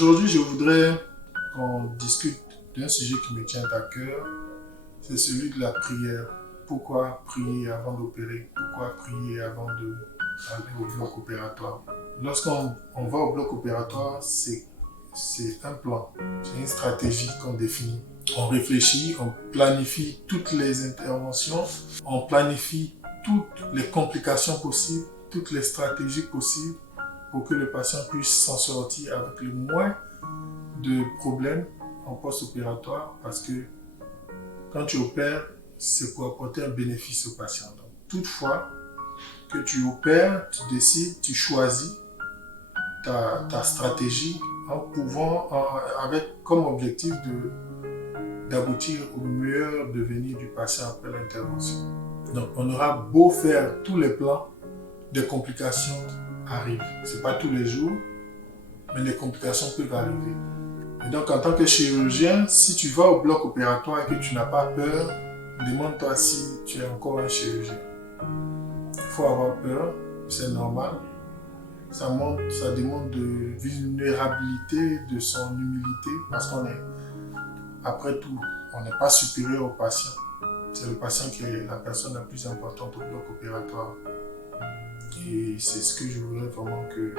Aujourd'hui, je voudrais qu'on discute d'un sujet qui me tient à cœur, c'est celui de la prière. Pourquoi prier avant d'opérer? Pourquoi prier avant d'aller au bloc opératoire? Lorsqu'on va au bloc opératoire, c'est un plan, c'est une stratégie qu'on définit. On réfléchit, on planifie toutes les interventions, on planifie toutes les complications possibles, toutes les stratégies possibles pour que le patient puisse s'en sortir avec le moins de problèmes en post-opératoire, parce que quand tu opères, c'est pour apporter un bénéfice au patient. Donc, toutefois que tu opères, tu décides, tu choisis ta stratégie avec comme objectif d'aboutir au meilleur devenir du patient après l'intervention. Donc on aura beau faire tous les plans, des complications arrivent. Ce n'est pas tous les jours, mais les complications peuvent arriver. Et donc en tant que chirurgien, si tu vas au bloc opératoire et que tu n'as pas peur, demande-toi si tu es encore un chirurgien. Il faut avoir peur, c'est normal. Ça demande de vulnérabilité, de son humilité, parce après tout, on n'est pas supérieur au patient. C'est le patient qui est la personne la plus importante au bloc opératoire. Et c'est ce que je voudrais vraiment que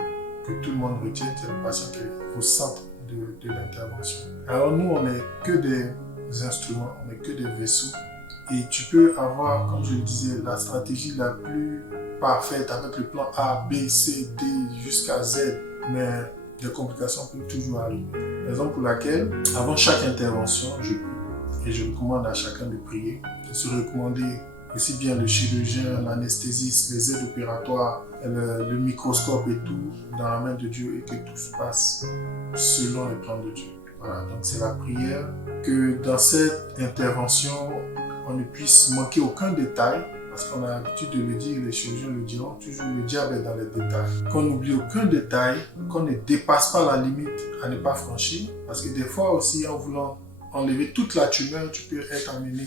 tout le monde retienne, c'est le patient qui est au centre de l'intervention. Alors nous, on n'est que des instruments, on n'est que des vaisseaux. Et tu peux avoir, comme je le disais, la stratégie la plus parfaite avec le plan A, B, C, D jusqu'à Z, mais des complications peuvent toujours arriver. Raison pour laquelle, avant chaque intervention, je recommande à chacun de prier, de se recommander aussi bien le chirurgien, l'anesthésiste, les aides opératoires, le microscope et tout dans la main de Dieu, et que tout se passe selon les plans de Dieu. Voilà, donc c'est la prière, que dans cette intervention, on ne puisse manquer aucun détail, parce qu'on a l'habitude de le dire, les chirurgiens le diront toujours, le diable est dans les détails. Qu'on n'oublie aucun détail, qu'on ne dépasse pas la limite à ne pas franchir, parce que des fois aussi, en voulant enlever toute la tumeur, tu peux être amené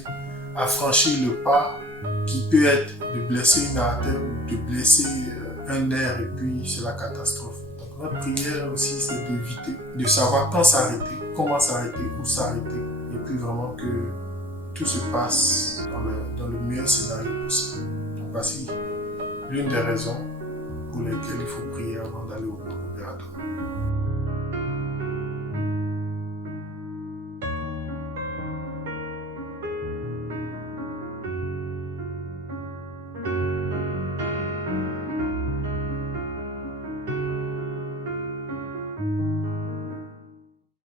à franchir le pas qui peut être de blesser une artère ou de blesser un nerf, et puis c'est la catastrophe. Donc notre prière aussi, c'est d'éviter, de savoir quand s'arrêter, comment s'arrêter, où s'arrêter, et puis vraiment que tout se passe dans le meilleur scénario possible. Donc voici l'une des raisons pour lesquelles il faut prier avant d'aller au bloc opératoire.